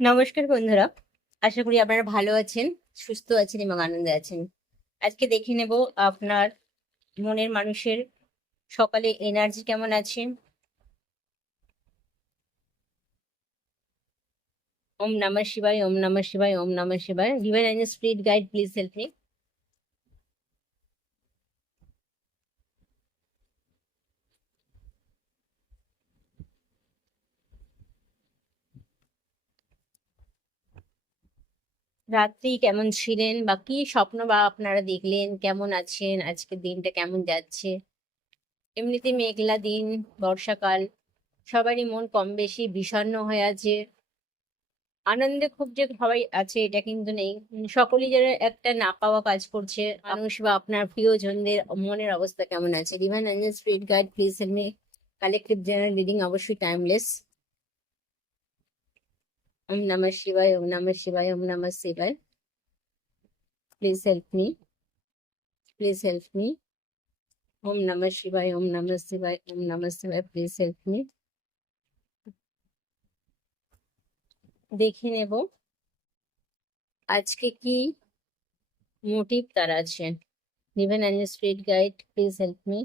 নমস্কার বন্ধুরা, আশা করি আপনারা ভালো আছেন, সুস্থ আছেন এবং আনন্দে আছেন। আজকে দেখে নেব আপনার মনের মানুষের সকালে এনার্জি কেমন আছে। ওম নমঃ শিবায়, ওম নমঃ শিবায়, ওম নমঃ শিবায়। Divine angel spirit guide please help me রাত্রি কেমন ছিলেন? বা কি স্বপ্ন বা আপনারা দেখলেন? কেমন আছেন? আজকের দিনটা কেমন যাচ্ছে? এমনিতে মেঘলা দিন, বর্ষাকাল, সবারই মন কম বেশি, বিষণ্ণ হয়ে আছে। আনন্দে খুব যে সবাই আছে, এটা কিন্তু নেই। সকলেই যারা একটা না পাওয়া কাজ করছে। মানুষ বা আপনার প্রিয়জনদের মনের অবস্থা কেমন আছে? Angel spirit guide please help me collective general reading অবশ্যই টাইমলেস ওম নমঃ শিবায় ওম নমঃ শিবায় ওম নমঃ শিবায় please help me please help me ওম নমঃ শিবায় ওম নমঃ শিবায় ওম নমঃ শিবায় প্লিজ হেল্প মি দেখে নেব আজকে কি মোটিভ তার আছে divine and spirit guide please help me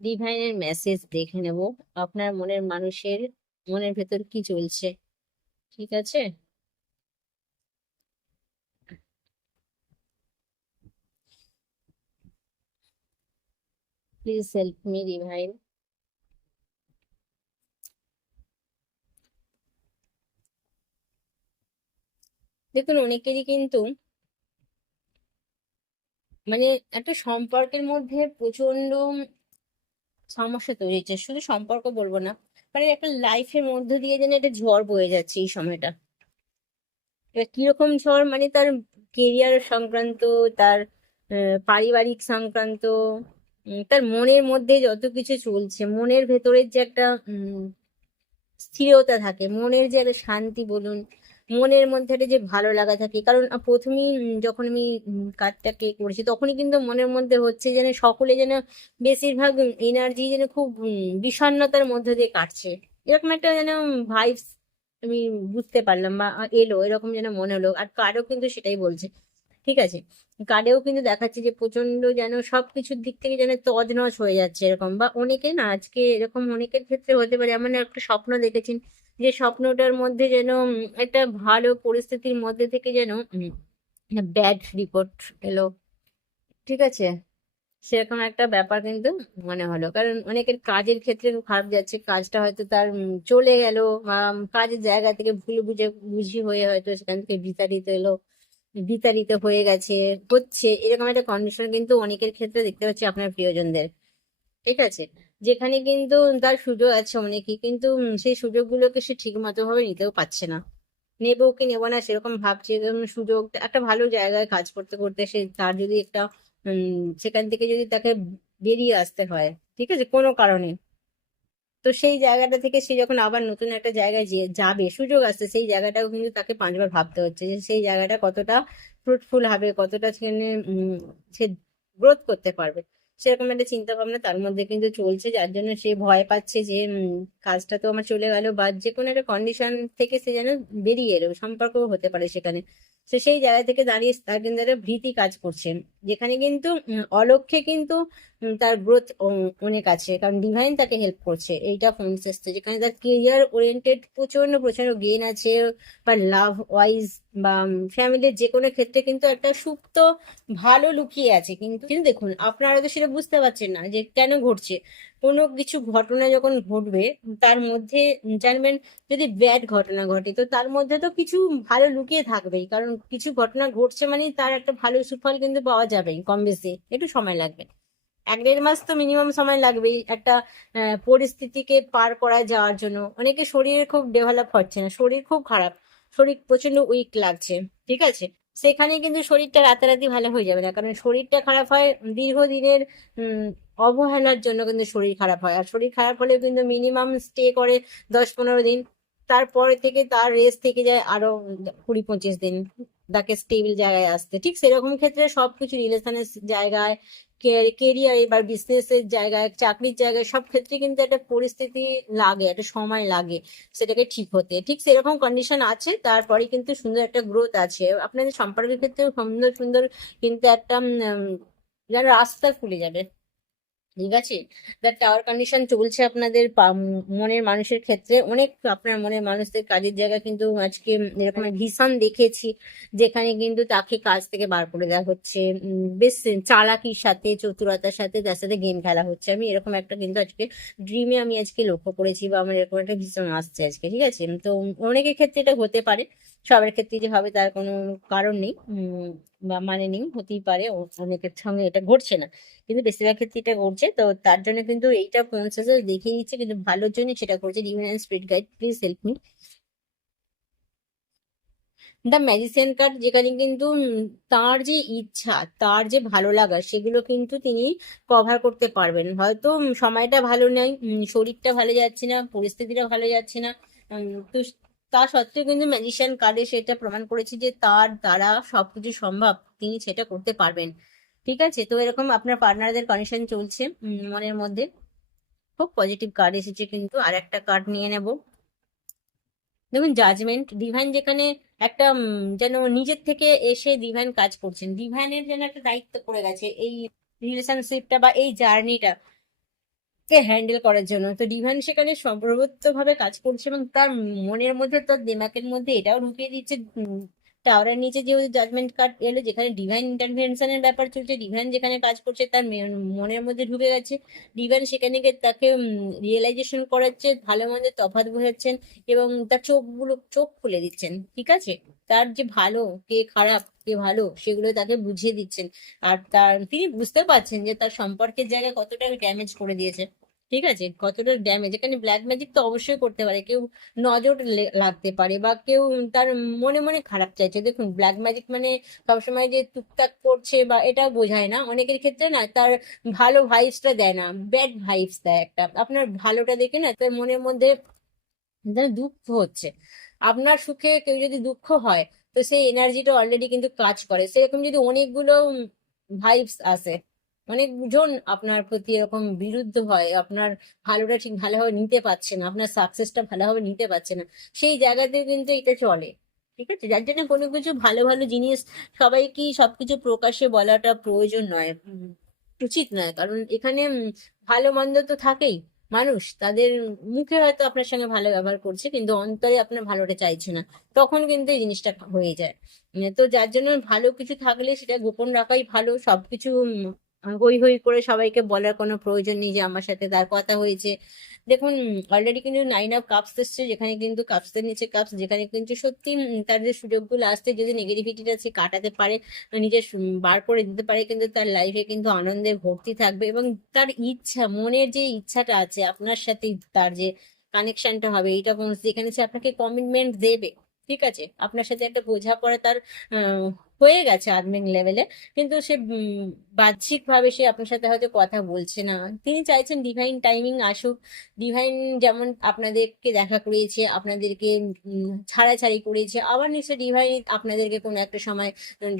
ডিভাইনের message দেখে নেব আপনার মনের মানুষের মনের ভেতর কি চলছে ঠিক আছে? প্লিজ হেল্প মি ডিভাইন দেখুন, অনেকেরই কিন্তু মানে একটা সম্পর্কের মধ্যে প্রচণ্ড সমস্যা তৈরি হচ্ছে। শুধু সম্পর্ক বলব না মানে একটা লাইফের মধ্য দিয়ে যেন একটা ঝড় বয়ে যাচ্ছে এই সময়টা। এবার কীরকম ঝড়? মানে তার কেরিয়ার সংক্রান্ত, তার পারিবারিক সংক্রান্ত তার মনের মধ্যে যত কিছু চলছে, মনের ভেতরের যে একটা স্থিরতা থাকে, মনের যে একটা শান্তি বলুন মনের মধ্যে একটা যে ভালো লাগা থাকে। কারণ প্রথমেই যখন আমি কাজটাকে করেছি, তখনই কিন্তু মনের মধ্যে হচ্ছে যেন সকলে যেন বেশিরভাগ এনার্জি যেন খুব বিষণ্ণতার মধ্যে দিয়ে কাটছে। এরকম একটা যেন ভাইবস আমি বুঝতে পারলাম বা এলো, এরকম যেন মনে হলো। আর কার্ডও কিন্তু সেটাই বলছে। ঠিক আছে? কার্ডেও কিন্তু দেখাচ্ছে যে প্রচণ্ড যেন সবকিছুর দিক থেকে যেন তছনছ হয়ে যাচ্ছে এরকম। বা, অনেকে না, আজকে এরকম অনেকের ক্ষেত্রে হতে পারে, এমন একটা স্বপ্ন দেখেছেন যে স্বপ্নটার মধ্যে যেন একটা ভালো পরিস্থিতির মধ্যে থেকে যেন ব্যাড রিপোর্ট এলো। ঠিক আছে? সেরকম একটা ব্যাপার কিন্তু মনে হলো। কারণ অনেকের কাজের ক্ষেত্রে খারাপ যাচ্ছে। কাজটা হয়তো তার চলে গেল বা কাজের জায়গা থেকে ভুল বুঝে, বুঝি হয়ে হয়তো সেখান থেকে বিতাড়িত এলো, বিতাড়িত হয়ে গেছে, হচ্ছে, এরকম একটা কন্ডিশন কিন্তু অনেকের ক্ষেত্রে দেখতে পাচ্ছি আপনার প্রিয়জনদের। ঠিক আছে? যেখানে কিন্তু তার সুযোগ আছে অনেকই, কিন্তু সেই সুযোগগুলোকে সে ঠিক মতো ভাবে নিতেও পারছে না। নেব কি নেব না সেরকম ভাবছে সুযোগ, একটা ভালো জায়গায় কাজ করতে করতে সে তার যদি একটা সেখান থেকে যদি তাকে বেরিয়ে আসতে হয়, ঠিক আছে, কোনো কারণে। তো সেই জায়গাটা থেকে সে যখন আবার নতুন একটা জায়গায় যে, যাবে, সুযোগ আসছে, সেই জায়গাটাও কিন্তু তাকে পাঁচবার ভাবতে হচ্ছে যে, সেই জায়গাটা কতটা ফ্রুটফুল হবে, কতটা সেখানে সে গ্রোথ করতে পারবে। সেরকম একটা চিন্তা ভাবনা তার মধ্যে কিন্তু চলছে, যার জন্য সে ভয় পাচ্ছে যে কাজটা তো আমার চলে গেল বা যে কোনো একটা কন্ডিশন থেকে সে যেন বেরিয়ে এলো, সম্পর্কও হতে পারে সেখানে। তো সেই জায়গা থেকে দাঁড়িয়ে তার কিন্তু একটা ভীতি কাজ করছে। যেখানে কিন্তু অলক্ষে কিন্তু তার গ্রোথ অনেক আছে, কারণ ডিভাইন তাকে হেল্প করছে। এইটা ফোন এসছে যেখানে তার কেরিয়ার ওরিয়েন্টেড প্রচণ্ড প্রচণ্ড গেন আছে, বা লাভ ওয়াইজ বা ফ্যামিলির যে কোনো ক্ষেত্রে কিন্তু একটা সুপ্ত, ভালো লুকিয়ে আছে। কিন্তু কিন্তু দেখুন, আপনারা তো সেটা বুঝতে পারছেন না যে কেন ঘটছে। কোনো কিছু ঘটনা যখন ঘটবে, তার মধ্যে জানবেন যদি ব্যাড ঘটনা ঘটে, তো তার মধ্যে তো কিছু ভালো লুকিয়ে থাকবেই। কারণ কিছু ঘটনা ঘটছে মানে তার একটা ভালো সুফল কিন্তু পাওয়া যাবেই, কম বেশি। একটু সময় লাগবে। এক দেড় মাস তো মিনিমাম সময় লাগবেই। একটা পরিস্থিতিকে পার করা যাওয়ার জন্য। অনেকে শরীরে খুব ডেভেলপ হচ্ছে না, শরীর খুব খারাপ, শরীর প্রচণ্ড উইক লাগছে, ঠিক আছে? সেখানে কিন্তু শরীরটা রাতারাতি ভালো হয়ে যাবে না, কারণ শরীরটা খারাপ হয় দীর্ঘদিনের অবহেলার জন্য কিন্তু শরীর খারাপ হয়। আর শরীর খারাপ হলে কিন্তু মিনিমাম স্টে করে দশ পনেরো দিন, তারপরে থেকে তার রেস্ট থেকে যায় আরও কুড়ি পঁচিশ দিন, তাকে স্টেবল জায়গায় আসতে। ঠিক সেরকম ক্ষেত্রে সবকিছু রিলেশনের জায়গায় কেরিয়ারে বা বিজনেসের জায়গায়, চাকরির জায়গায় সব ক্ষেত্রে কিন্তু একটা পরিস্থিতি লাগে, একটা সময় লাগে, সেটাকে ঠিক হতে। ঠিক সেরকম কন্ডিশন আছে, তারপরে কিন্তু সুন্দর একটা গ্রোথ আছে। আপনাদের সম্পর্কের ক্ষেত্রে সুন্দর সুন্দর কিন্তু একটা রাস্তা খুলে যাবে। ঠিক আছে? দ্য টাওয়ার কন্ডিশন চলছে আপনাদের মনের মানুষের ক্ষেত্রে। অনেক আপনার মনের মানুষদের কাজের জায়গা কিন্তু আজকে এরকম ভীষণ দেখেছি, যেখানে কিন্তু তাকে কাজ থেকে বার করে দেওয়া হচ্ছে। বেশ চালাকির সাথে, চতুরতার সাথে তার সাথে গেম খেলা হচ্ছে। আমি এরকম একটা কিন্তু আজকে ড্রিমে আমি আজকে লক্ষ্য করেছি বা আমার এরকম একটা ভীষণ আসছে আজকে, ঠিক আছে? তো অনেকের ক্ষেত্রে এটা হতে পারে। সবার ক্ষেত্রে যে হবে তার কোনো কারণ নেই। বা মানে নেই হতেই পারে অনেকের সঙ্গে এটা ঘটছে না। কিন্তু বেশিরভাগ ক্ষেত্রে এটা ঘটছে তো তার জন্য কিন্তু এইটা প্রসেস দেখিয়ে দিচ্ছে কিন্তু ভালোর জন্য সেটা করছে। Divine and spirit guide please help me the magician card যেখানে কিন্তু তার যে ইচ্ছা তার যে ভালো লাগা সেগুলো কিন্তু তিনি কভার করতে পারবেন। হয়তো সময়টা ভালো নয় শরীরটা ভালো যাচ্ছে না পরিস্থিতিটা ভালো যাচ্ছে না তো সত্ত্বেও কিন্তু ম্যাজিশিয়ান কার্ডে সেটা প্রমাণ করেছে যে তার দ্বারা সবকিছু সম্ভব, তিনি সেটা করতে পারবেন। ঠিক আছে? তো এরকম আপনার পার্টনারদের কন্ডিশন চলছে মনের মধ্যে। খুব পজিটিভ কার্ড এসেছে কিন্তু, আর একটা কার্ড নিয়ে নেব। দেখুন জাজমেন্ট ডিভাইন যেখানে একটা যেন নিজের থেকে এসে ডিভাইন কাজ করছেন। ডিভাইনের যেন একটা দায়িত্ব পড়ে গেছে, এই রিলেশনশিপটা বা এই জার্নিটা কে হ্যান্ডেল করার জন্য? তো ডিভাইন সেখানে সর্বত্র ভাবে কাজ করছে এবং তার মনের মধ্যে, তার দিমাকের মধ্যে এটাও ঢুকিয়ে দিচ্ছে। টাওয়ারের নিচে যে জাজমেন্ট কার্ড এলো, যেখানে ডিভাইন ইন্টারভেনশনের ব্যাপার চলছে ডিভাইন যেখানে কাজ করছে, তার মনের মধ্যে ঢুকে গেছে। ডিভাইন সেখানে গিয়ে তাকে রিয়েলাইজেশন করাচ্ছে, ভালো মন্দের তফাৎ বোঝাচ্ছেন এবং তার চোখগুলো, চোখ খুলে দিচ্ছেন, ঠিক আছে? তার যে ভালো, কে খারাপ, কে ভালো, সেগুলো তাকে বুঝিয়ে দিচ্ছেন। আর তার, তিনি বুঝতে পারছেন যে তার সম্পর্কের জায়গায় কতটা ড্যামেজ করে দিয়েছে। ঠিক আছে? কতটা ড্যামেজ এখানে ব্ল্যাক ম্যাজিক তো অবশ্যই করতে পারে। কেউ নজর লাগতে পারে বা কেউ তার মনে মনে খারাপ চাইছে। দেখুন ব্ল্যাক ম্যাজিক মানে সবসময় যে টুকটাক করছে বা এটা বোঝায় না। অনেকের ক্ষেত্রে না তার ভালো ভাইবসটা দেয় না ব্যাড ভাইবস দেয় একটা। আপনার ভালোটা দেখে না তার মনের মধ্যে দুঃখ হচ্ছে। আপনার সুখে কেউ যদি দুঃখ হয়, তো সেই এনার্জিটা অলরেডি কিন্তু কাজ করে। সেরকম যদি অনেকগুলো ভাইবস আসে অনেকজন আপনার প্রতি এরকম বিরুদ্ধ হয়, আপনার ভালোটা ঠিক ভালোভাবে নিতে পারছে না, আপনার সাকসেসটা ভালোভাবে নিতে পারছে না, সেই জায়গাতেও কিন্তু এটা চলে, ঠিক আছে? যার জন্য কোনো কিছু ভালো ভালো জিনিস সবাইকে সবকিছু প্রকাশ্যে বলাটা প্রয়োজন নয় উচিত নয়, কারণ এখানে ভালো, মন্দ তো থাকেই, মানুষ তাদের মুখে হয়তো আপনার সঙ্গে ভালো ব্যবহার করছে, কিন্তু অন্তরে আপনার ভালোটা চাইছে না, তখন কিন্তু এই জিনিসটা হয়ে যায় তো যার জন্য ভালো কিছু থাকলে সেটা গোপন রাখাই ভালো, সবকিছু হই হই করে সবাইকে বলার কোনো প্রয়োজন নেই যে আমার সাথে তার কথা হয়েছে। দেখুন অলরেডি কিন্তু নাইন অফ কাপস এসছে, যেখানে কিন্তু কাপসের নিচে কাপস যেখানে কিন্তু সত্যি তার যে সুযোগগুলো আসছে, যদি নেগেটিভিটিটা সে কাটাতে পারে নিজের বার করে দিতে পারে, কিন্তু তার লাইফে কিন্তু আনন্দে ভর্তি থাকবে এবং তার ইচ্ছা, মনের যে ইচ্ছাটা আছে, আপনার সাথে তার যে কানেকশনটা হবে, এইটা যেখানে সে আপনাকে কমিটমেন্ট দেবে, ঠিক আছে? আপনার সাথে একটা বোঝাপড়া তার হয়ে গেছে আদমিন লেভেলে কিন্তু সে বাহ্যিক ভাবে সে আপনার সাথে হয়তো কথা বলছে না। তিনি চাইছেন ডিভাইন টাইমিং আসুক। ডিভাইন যেমন আপনাদেরকে দেখা করিয়েছে, আপনাদেরকে ছাড়াছাড়ি করিয়েছে, আবার নিশ্চয় ডিভাইন আপনাদেরকে কোনো একটা সময়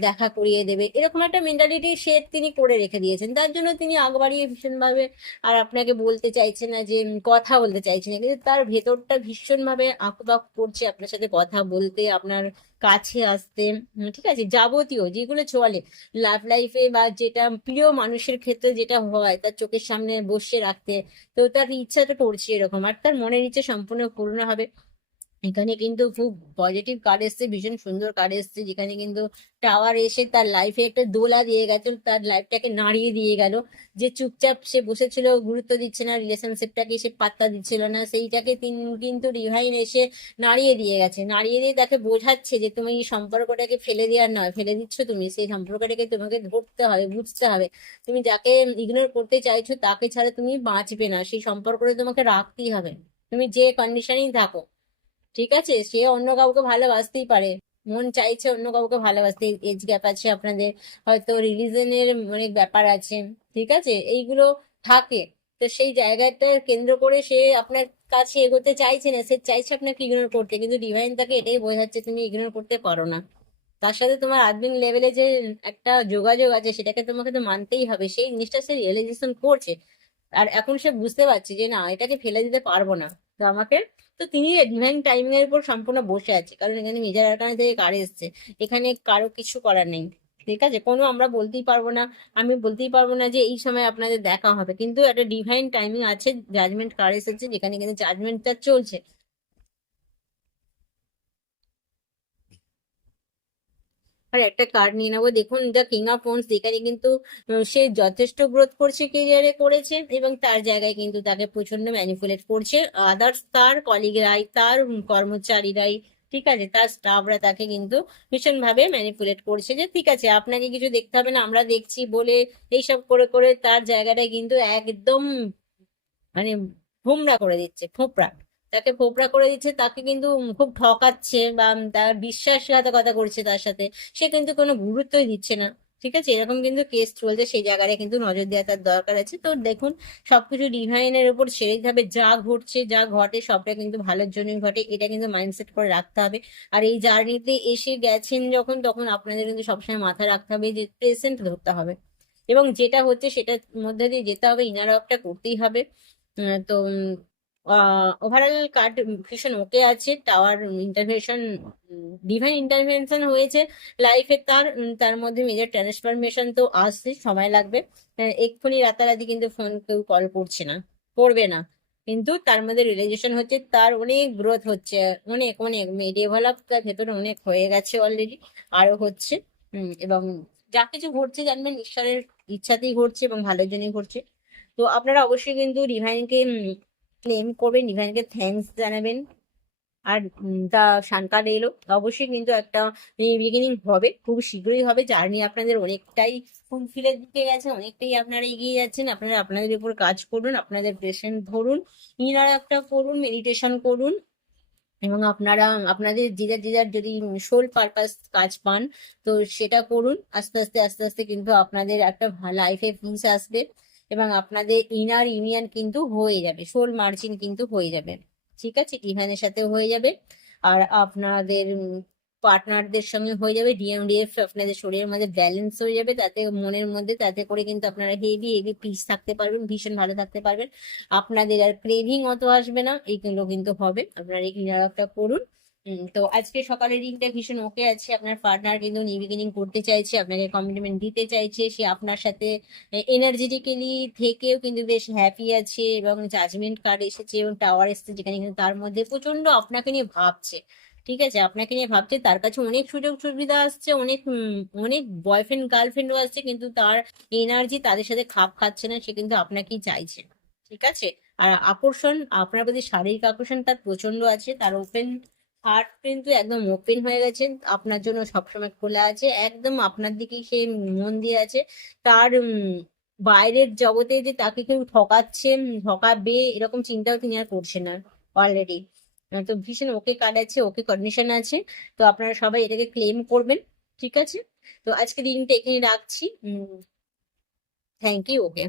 দেখা করিয়ে দেবে। এরকম একটা মেন্টালিটি সে তিনি করে রেখে দিয়েছেন। তার জন্য তিনি আগ বাড়িয়ে ভীষণভাবে আর আপনাকে বলতে চাইছে না যে কথা বলতে চাইছে না। কিন্তু তার ভেতরটা ভীষণভাবে আঁকুপাকু করছে আপনার সাথে কথা বলতে। আপনার কাছে আসতে ঠিক আছে? যাবতীয় যেগুলো চলে লাভ লাইফে বা যেটা প্রিয় মানুষের ক্ষেত্রে যেটা হয়, তার চোখের সামনে বসে রাখতে, তো তার ইচ্ছাটা করছে এরকম, আর তার মনের ইচ্ছা সম্পূর্ণ পূর্ণ হবে। এখানে কিন্তু খুব পজিটিভ কার্ড এসছে, ভীষণ সুন্দর কার্ড এসছে। যেখানে কিন্তু টাওয়ার এসে তার লাইফে একটা দোলা দিয়ে গেছে, তার লাইফটাকে নাড়িয়ে দিয়ে গেল। যে চুপচাপ সে বসেছিল, গুরুত্ব দিচ্ছে না রিলেশনশিপটাকে সে পাত্তা দিচ্ছিল না, সেইটাকে কিন্তু রিভাইন এসে নাড়িয়ে দিয়ে গেছে। নাড়িয়ে দিয়ে তাকে বোঝাচ্ছে যে তুমি এই সম্পর্কটাকে ফেলে দেওয়ার নয়, ফেলে দিচ্ছ তুমি, সেই সম্পর্কটাকে তোমাকে ধরতে হবে, বুঝতে হবে। তুমি যাকে ইগনোর করতে চাইছো, তাকে ছাড়া তুমি বাঁচবে না, সেই সম্পর্কটা তোমাকে রাখতেই হবে। তুমি যে কন্ডিশনেই থাকো ঠিক আছে? সে অন্য কাউকে ভালোবাসতেই পারে। মন চাইছে অন্য কাউকে ভালোবাসতে। এজ গ্যাপ আছে আপনাদের। হয়তো রিলিজনের অনেক ব্যাপার আছে। ঠিক আছে? এইগুলো থাকে। তো সেই জায়গাটা কেন্দ্র করে সে আপনার কাছে এগোতে চাইছে না, সে চাইছে আপনাকে ইগনোর করতে। কিন্তু ডিভাইন তাকে এটাই বোঝাচ্ছে, তুমি ইগনোর করতে পারো না। তার সাথে তোমার আদমিন লেভেলে যে একটা যোগাযোগ আছে, সেটাকে তোমাকে তো মানতেই হবে। সেই জিনিসটা সে রিয়েলাইজেশন করছে। আর এখন সে বুঝতে পারছে যে, না, এটাকে ফেলে দিতে পারব না। তো আমাকে তো তিনি ডিভাইন টাইমিং এর উপর সম্পূর্ণ বসে আছে। কারণ এখানে মেজার আরকানা থেকে কার এসছে? এখানে কারও কিছু করার নেই। ঠিক আছে? কোনো আমরা বলতেই পারব না। আমি বলতেই পারব না যে এই সময় আপনাদের দেখা হবে। কিন্তু একটা ডিভাইন টাইমিং আছে জাজমেন্ট কার এসেছে, যেখানে কিন্তু জাজমেন্টটা চলছে। আর একটা কার্ড নিয়ে নেব। দেখুন দ্য কিং অফ ওয়ান্স যেখানে কিন্তু সে যথেষ্ট গ্রোথ করছে কেরিয়ারে করেছে এবং তার জায়গায় কিন্তু তাকে প্রচণ্ড ম্যানিপুলেট করছে। আদার্স তার কলিগরাই তার কর্মচারীরাই, ঠিক আছে? তার স্টাফরা তাকে কিন্তু ভীষণ ভাবে ম্যানিপুলেট করছে যে, ঠিক আছে, আপনাকে কিছু দেখতে হবে না, আমরা দেখছি। বলে এইসব করে করে তার জায়গাটায় কিন্তু একদম মানে ভোমরা করে দিচ্ছে, ফোপড়া। তাকে ফোপড়া করে দিচ্ছে, তাকে কিন্তু খুব ঠকাচ্ছে বা তার বিশ্বাসঘাতকতা করছে তার সাথে। সে কিন্তু কোনো গুরুত্বই দিচ্ছে না, ঠিক আছে? এরকম কিন্তু কেস চলছে সেই জায়গায় কিন্তু নজর দেওয়া তার দরকার আছে। তো দেখুন, সবকিছু ডিভাইনের উপর হবে যা ঘটছে, যা ঘটে, সবটা কিন্তু ভালোর জন্যই ঘটে। এটা কিন্তু মাইন্ডসেট করে রাখতে হবে। আর এই জার্নিতে এসে গেছেন যখন, তখন আপনাদের কিন্তু সবসময় মাথায় রাখতে হবে যে প্রেজেন্ট ধরতে হবে। এবং যেটা হচ্ছে সেটার মধ্যে দিয়ে যেতে হবে ইনার ওয়ার্কটা করতেই হবে। তো ওভারঅল কার্ড ভীষণ ওকে আছে। টাওয়ার ইন্টারভেনশন ডিভাইন ইন্টারভেনশন হয়েছে। লাইফে তার তার মধ্যে মেজর ট্রান্সফরমেশন তো আসছে, সময় লাগবে। এক্ষুনি রাতারাতি কিন্তু ফোন কেউ কল করছে না, করবে না। কিন্তু তার মধ্যে রিয়েলাইজেশন হচ্ছে, তার অনেক গ্রোথ হচ্ছে। অনেক অনেক ডেভেলপ তার ভেতরে অনেক হয়ে গেছে অলরেডি আরও হচ্ছে। এবং যা কিছু ঘটছে জানবেন, ঈশ্বরের ইচ্ছাতেই ঘটছে এবং ভালোর জন্যই ঘটছে। তো আপনারা অবশ্যই কিন্তু ডিভাইনকে ক্লেম করবেন ইভেনকে থ্যাঙ্কস জানাবেন। আর তা শানকার এলো, অবশ্যই কিন্তু একটা বিগিনিং হবে, খুব শীঘ্রই হবে। জার্নি আপনাদের অনেকটাই ফুলফিলের দিকে গেছে, অনেকটাই আপনারা এগিয়ে যাচ্ছেন। আপনারা, আপনাদের উপর কাজ করুন, আপনাদের পেশেন্ট ধরুন ইনার একটা করুন মেডিটেশন করুন। এবং আপনারা, আপনাদের যে যার যে যার যদি সোল পারপাস কাজ পান, তো সেটা করুন। আস্তে আস্তে আস্তে আস্তে কিন্তু আপনাদের একটা লাইফে পিস আসবে। এবং আপনাদের ইনার ইউনিয়ন কিন্তু হয়ে যাবে সোল মার্জিন কিন্তু হয়ে যাবে। ঠিক আছে? ডিভাইনের সাথে হয়ে যাবে। আর আপনাদের পার্টনারদের সঙ্গে হয়ে যাবে। ডিএমডিএফ আপনাদের শরীরের মধ্যে ব্যালেন্স হয়ে যাবে। তাতে, মনের মধ্যে তাতে করে কিন্তু আপনারা হেভি হেভি পিস থাকতে পারবেন, ভীষণ ভালো থাকতে পারবেন। আপনাদের আর ক্রেভিং অত আসবে না এইগুলো কিন্তু হবে। আপনারা এই ক্লিনার করুন। তো আজকে সকালের দিনটা ভীষণ ওকে আছে। আপনার পার্টনার কিন্তু নিউ বিগিনিং করতে চাইছে, আপনাকে কমিটমেন্ট দিতে চাইছে। সে আপনার সাথে এনার্জেটিক্যালি থেকেও কিন্তু বেশ হ্যাপি আছে এবং জাজমেন্ট কার্ড এসেছে এবং টাওয়ার এসেছে যেখানে কিন্তু তার মধ্যে প্রচণ্ড আপনাকে নিয়ে ভাবছে। ঠিক আছে? আপনাকে নিয়ে ভাবছে, তার কাছে অনেক সুযোগ সুবিধা আসছে, অনেক অনেক বয়ফ্রেন্ড গার্লফ্রেন্ডও আসছে কিন্তু তার এনার্জি তাদের সাথে খাপ খাচ্ছে না, সে কিন্তু আপনাকেই চাইছে। ঠিক আছে? আর আকর্ষণ, আপনার প্রতি শারীরিক আকর্ষণ তার প্রচণ্ড আছে, তার ওপেন হার্ট কিন্তু একদম ওপেন হয়ে গেছে। আপনার জন্য সবসময় খোলা আছে। একদম আপনার দিকেই সে মন দিয়ে আছে। তার বাইরের জগতে যে তাকে কেউ ঠকাচ্ছে ঠকাবে, এরকম চিন্তাও তিনি আর করছেন না অলরেডি তো ভীষণ ওকে কার্ড আছে ওকে কন্ডিশন আছে। তো আপনারা সবাই এটাকে ক্লেম করবেন, ঠিক আছে? তো আজকে দিনটা এখানে রাখছি। Thank you okay